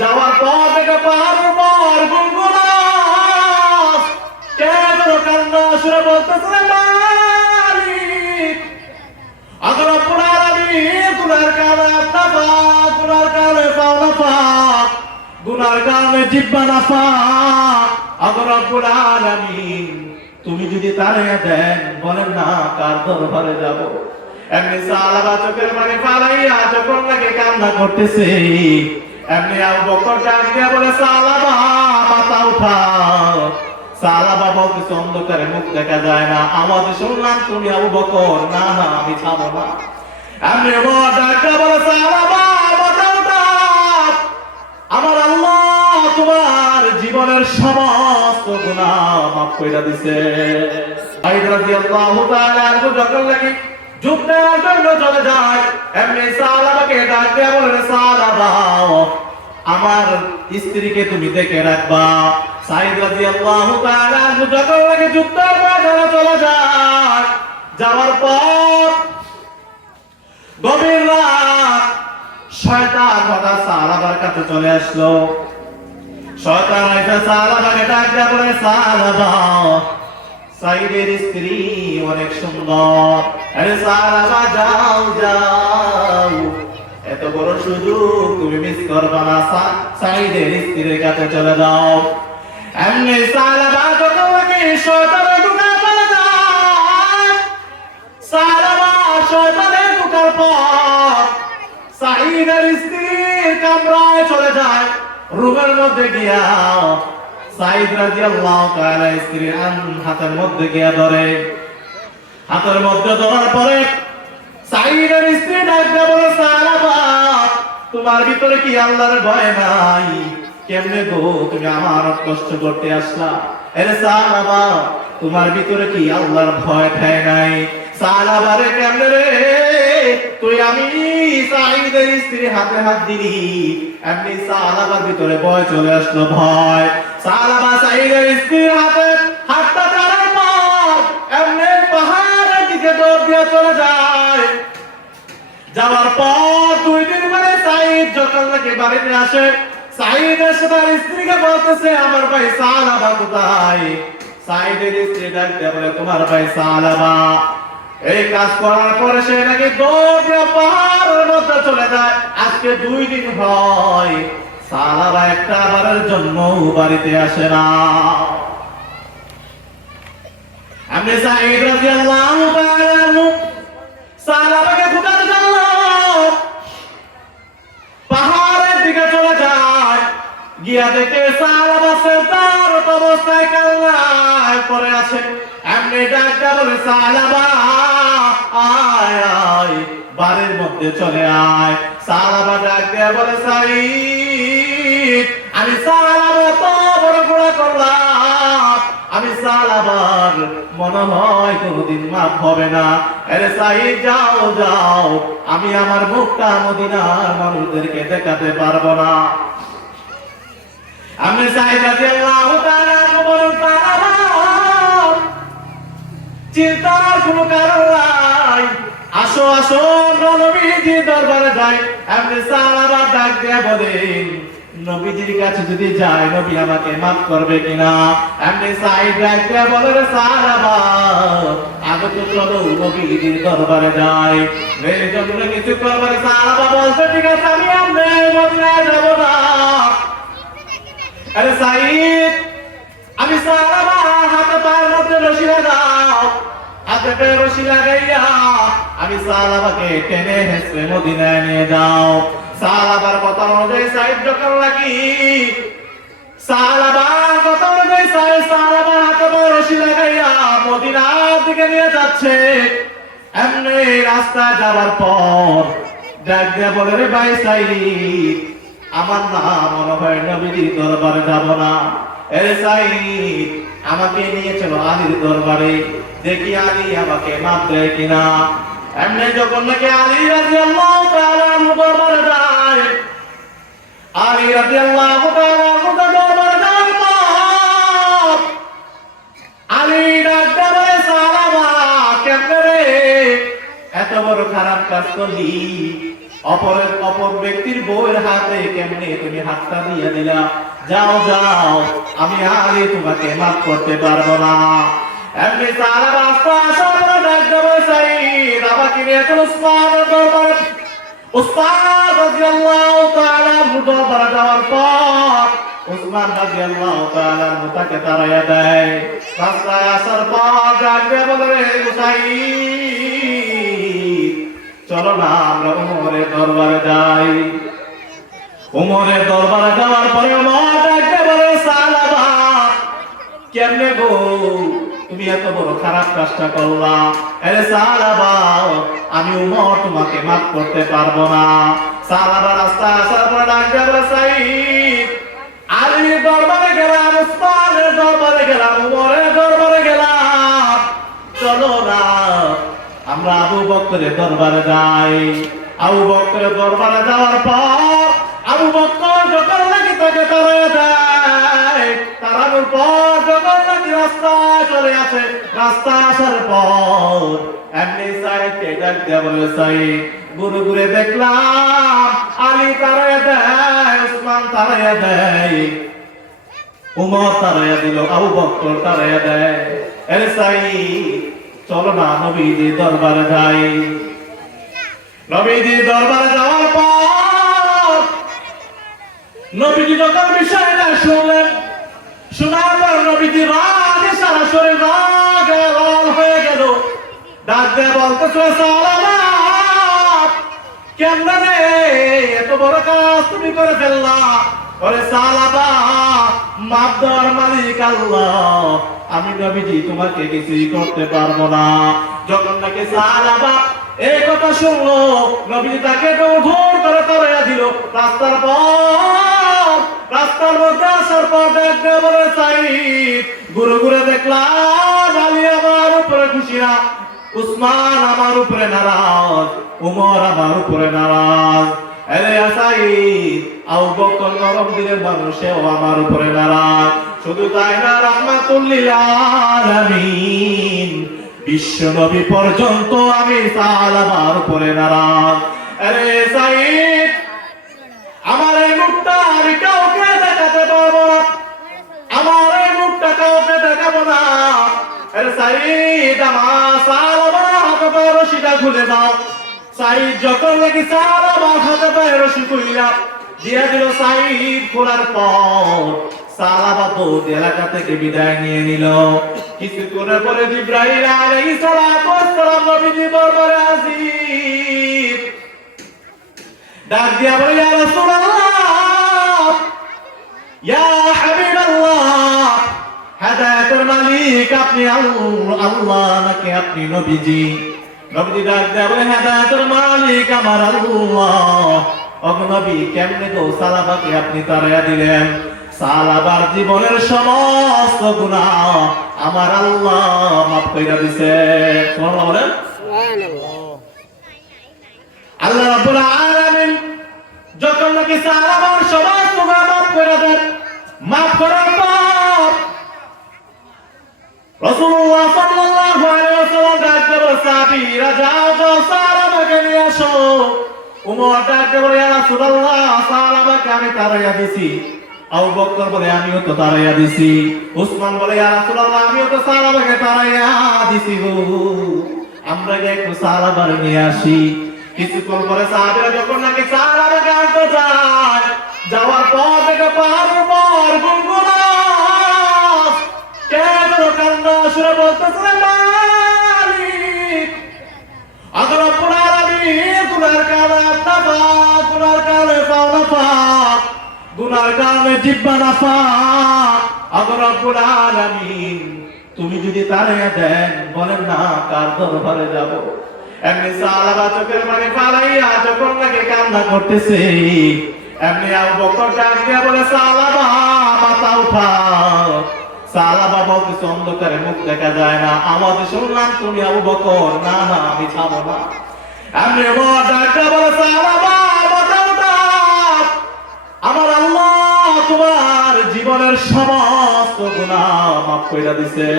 যাওয়ার পর থেকে পাহাড়ের পর গুনগুনাস কেন কান্না শুনে বলতেছে মালিক আল্লাহ রাব্বুল আলামিন গুনার কারণে আপনা পাক, গুনার কারণে পাও না পাক, গুনার কারণে জিহ্বা না পাক। আল্লাহ রাব্বুল আলামিন তুমি যদি তাড়িয়ে দেন বলেন না কার দরবারে যাব। এমনি সালাবা চোখের পানি ফালাইয়া যখন নাকি কান্না করতেছে, এমনি আবু বকর ডাক দিয়া বলে সালাবা মাথা উঠাও। সালাবা বলতেছে অন্ধকারে মুখ দেখা যায় না, আওয়াজ শুনলাম তুমি আবু বকর। না না আমি যাবো না। এমনি ডাক দিয়া বলে সালাবা মাথা উঠাও, আমার আল্লাহ তোমার জীবনের সমস্ত গুনাহ মাফ কইরা দিছে। সাইদ রাদিয়াল্লাহু তাআলা আনহু যখন লাগি যুদ্ধের জন্য চলে যায়, এমনি সালাবাকে ডাক দিয়া বলে সালাবা আমার স্ত্রীকে তুমি দেখে রাখবা। সাইদ রাদিয়াল্লাহু তাআলা আনহু যখন লাগি যুদ্ধের ময়দানে চলে যায়, যাওয়ার পর গভীর রাত শয়তান হঠাৎ সালাবার কাছে চলে আসলো। শয়তান এসে সালাবাকে ডাক দিয়া বলে সালাবা সাইদের স্ত্রী অনেক সুন্দর। আরে সালাবা যাও যাও, এত বড় সুযোগ তুমি মিস করবা না, সাইদের স্ত্রীর কাছে চলে যাও। এমনি সালাবা যখন লাগে শয়তানের ঢুকা চলে যায়, সালাবা শয়তানের ঢুকার পর সাইদের স্ত্রীর কামরায় চলে যায়। রুমের মধ্যে গিয়া সাইদ রাদিয়াল্লাহু তাআলা স্ত্রীর হাতের মধ্যে গিয়া ধরে। হাতের মধ্যে ধরার পরে সাইদের স্ত্রী ডাক দিয়ে বলে সালাবা তোমার ভিতরে কি আল্লাহর ভয় নাই? কেমনে গো তুমি আমার কষ্ট করতে আসলা? আরে সালাবা তোমার ভিতরে কি আল্লাহর ভয় ঠায় নাই? সালাবা রে কেমনে রে তুই আমি সাইদের স্ত্রী হাতে হাত দিলি, এমনি সালাবার ভিতরে ভয় চলে আসলো। ভয় সালাবা সাইদের স্ত্রীর হাতে হাতটা ধরার পর এমনি পাহাড়ের দিকে দৌড় দিয়ে চলে যায়। যাওয়ার পর 2 দিন পরে সাইদ যখন নাকি বাড়িতে আসে, সাইদ এসে তার স্ত্রীকে বলতেছে আমার ভাই সালাবা কোথায়? সাইদের স্ত্রী ডাকতে বলে তোমার ভাই সালাবা। এই কাজ করার পরে সে নাকি দৌড়ে পাহাড়ের মধ্যে চলে যায়। আজকে 2 দিন হয় সালাবা একটা বারের জন্য বাড়িতে আসে না। আমি সাইদ রাদিয়াল্লাহু তাআলা আনহু সালাবাকে খুঁজার জন্য পাহাড়ের দিকে চলে যায়। গিয়া দেখে সালাবা সেজদার অবস্থায় কান্নায় পড়ে আছে। এমনি ডাকটা বলে সালাবা আয় আয় বাড়ির মধ্যে চলে আয়। সালাবা ডাক দিয়া বলে সাইদ আমি সালাবা তো বড় গুনাহ করলাম, আমি সালাবার মনে হয় কোনদিন মাফ হবে না। আরে সাইদ যাও যাও, আমি আমার মুখটা মদিনার মানুষদেরকে দেখাতে পারবো না। আমি সাইদ রাদিয়াল্লাহু তাআলা বলেন সালাবা চিন্তার কোনো কারণ নাই, আসো আসো নবীজির দরবারে যাই। এমনি সালাবা ডাক দিয়ে বলেন নবীজির কাছে যদি যাই নবী আমাকে মাফ করবে কিনা? এমনি সাইদ ডাক দিয়ে বলে সালাবা আগে তো চলো নবীজির দরবারে যাই। এই জন্য কিছু করবে সালাবা বলছে ঠিক আছে আমি এমনি মদিনায় যাব না। আরে সাইদ আমি সালাবা হাতে পায়ের মধ্যে রশি লাগাও, হাতে পায়ে রশি লাগাইয়া আমি সালাবাকে টেনে হেসে মদিনায় নিয়ে যাও। সালাবার কথা অনুযায়ী সাইদ যখন লাগি সালাবার কথা অনুযায়ী সালাবার হাতে পায়ে রশি লাগাইয়া মদিনার দিকে নিয়ে যাচ্ছে। এমনি রাস্তায় যাওয়ার পর ডাক দিয়ে বলে রে ভাই সাইদ আমার না মনে হয় নবীজির দরবারে যাব না। এ সাইদ আমাকে নিয়ে চলো আলীর দরবারে, দেখি আলী আমাকে মাফ দেয় কিনা। এমনি যখন নাকি আলী রাদিয়াল্লাহু তাআলা আনহু দরবারে যায়, আলী রাদিয়াল্লাহু তাআলা আনহু দরবারে যায় আলী ডাক দিয়ে সালাবা কেমনে রে এত বড় খারাপ কাজ করলি? অপর ব্যক্তির বউয়ের হাতে কেমনে তুমি হাতটা দিয়ে দিলা, যাও যাও, আমি আরে তোমাকে মাফ করতে পারবো না। এমনি সারা রাস্তা আসার পর ডাকতে সাইদ আমাকে নিয়ে চলো উসমানের দরবারে। উসমান রাদিয়াল্লাহু তাআলা দরবারে যাওয়ার পর উসমান রাদিয়াল্লাহু তাআলা তাকে তাড়াইয়া দেয়। রাস্তায় আসার পর ডাকতে বলে সাইদ চলো না আমরা উমরের দরবারে যাই। উমরের দরবারে যাওয়ার পরে উমর ডাকতে বলে সালাবা কেমনে গো তুমি এত বড় খারাপ কাজটা করলা? আরে সালাবা আমি উমর তোমাকে মাফ করতে পারবো না। সালাবা রাস্তা আসার পরে ডাকতে বলে সাইদ আলীর দরবারে গেলাম, উসমানের দরবারে গেলাম, উমরের দরবারে গেলাম, চলো না আমরা আবু বকরের দরবারে যাই। আবু বকরের দরবারে যাওয়ার পর আবু বকর যখন নাকি তাকে তাড়িয়ে দেয়, তাড়ানোর পর যখন নাকি রাস্তায় চলে আসে, রাস্তা আসার পর এমনি সাইদকে ডাক দিয়ে বলে সাইদ ঘুরে ঘুরে দেখলাম আলী তাড়িয়ে দেয়, উসমান তাড়িয়ে দেয়, উমর তাড়িয়ে দিল, আবু বকর তাড়িয়ে দেয়। আরে সাইদ চলো না নবীজি দরবারে যাই। নবীজি দরবারে যাওয়ার পর নবীজি যখন বিষয়টা শুনলেন, শোনার পর নবীজি রাগে সারা শরীর রাগে লাল হয়ে গেল। ডাক দিয়ে বলতেছে সালামা কেমন রে এত বড় কাজ তুমি করে ফেললা? ওরে সালাবা মাফ দেওয়ার মালিক আল্লাহ, আমি নবীজি তোমাকে কিছুই করতে পারবো না। যখন নাকি সালাবা এই কথা শুনলো, নবীজি তাকে দৌড় করে তাড়িয়ে দিল। রাস্তার মধ্যে আসার পর দেখতে বলে সাইদ ঘুরে ঘুরে দেখলাম আলী আমার উপরে খুশি না, উসমান আমার উপরে নারাজ, উমর আমার উপরে নারাজ। আরে সাইদ আবু বকর নরম দিলের মানুষেও আমার উপরে নারাজ। শুধু তাই না রাহমাতুল লিল আলামিন বিশ্ব নবী পর্যন্ত আমি সালামার উপরে নারাজ। আরে সাইদ আমার এই মুখটা আমি কাউকে দেখাতে পারবো না, আমার এই মুখটা কাউকে দেখাবো না। আরে সাইদ আমার সালামার হাতে পায়ে রশিটা খুলে দাও। সাইদ যখন নাকি সালামার হাতে পায়ে রশি খুলিয়া দিয়া দিল, সাইদ খোলার পর সালাবা তো এলাকা থেকে বিদায় নিয়ে নিল। কিছুক্ষণের পরে জিবরাইল আলাইহিস সালাম নবীজি দরবারে হাজির। ডাক দিয়া বলে ইয়া রাসূলুল্লাহ, ইয়া হাবিবাল্লাহ, হেদায়েতের মালিক আপনি আল্লাহ নাকি আপনি নবীজি? নবীজি ডাক দিয়া বলে হেদায়েতের মালিক আমার আল্লাহ। ওগো নবী কেমনে গো সালাবাকে আপনি তাড়াইয়া দিলেন? সালাবার জীবনের সমস্ত গুনাহ আমার আল্লাহ মাফ কইরা দিছে। সুবহানাল্লাহ বলেন। আল্লাহ রাব্বুল আলামিন যখন নাকি সালাবার সমস্ত গুনাহ মাফ করে দেন, মাফ করার পর রাসূলুল্লাহ সাল্লাল্লাহু আলাইহি ওয়াসাল্লাম ডাকতে বলে সাহাবীরা যাও যাও সালাবাকে নিয়ে আসো। উমর ডাকতে বলে ইয়া রাসূলুল্লাহ সালাবাকে আমি তাড়াইয়া দিছি। আবু বকর বলে আমিও তো তাড়াইয়া দিছি। উসমান বলে ইয়া রাসূলুল্লাহ আমিও তো সাহাবাকে তাড়াইয়া দিছি গো, আমরা একটু সাহাবারে নিয়ে আসি। কিছুক্ষণ পরে সাহাবারা যখন নাকি সাহাবাকে আনতে যায়, যাওয়ার পর থেকে পাহাড়ের পর গুনগুনাস কেন কান্না শুনে বলতেছে মালিক আল্লাহ রাব্বুল আলামিন গুনার কারণে আপনারা গুনার কারণে পাওনা পাক, গুনার কারণে জিহ্বা না পাক। আল্লাহ রাব্বুল আলামিন তুমি যদি তাড়িয়ে দেন বলেন না কার দরবারে যাব? এমনি সালাবা চোখের পানি ফালাইয়া যখন নাকি কান্না করতেছে, এমনি আবু বকর ডাক দিয়া বলে সালাবা মাথা উঠাও। সালাবা বলতেছে অন্ধকারে মুখ দেখা যায় না, আওয়াজ শুনলাম তুমি আবু বকর, না না আমি যাবো না। এমনি ডাক দিয়া বলে সালাবা মাথা উঠাও, আমার আল্লাহ তোমার জীবনের সমস্ত গুনাহ মাফ কইরা দিছে।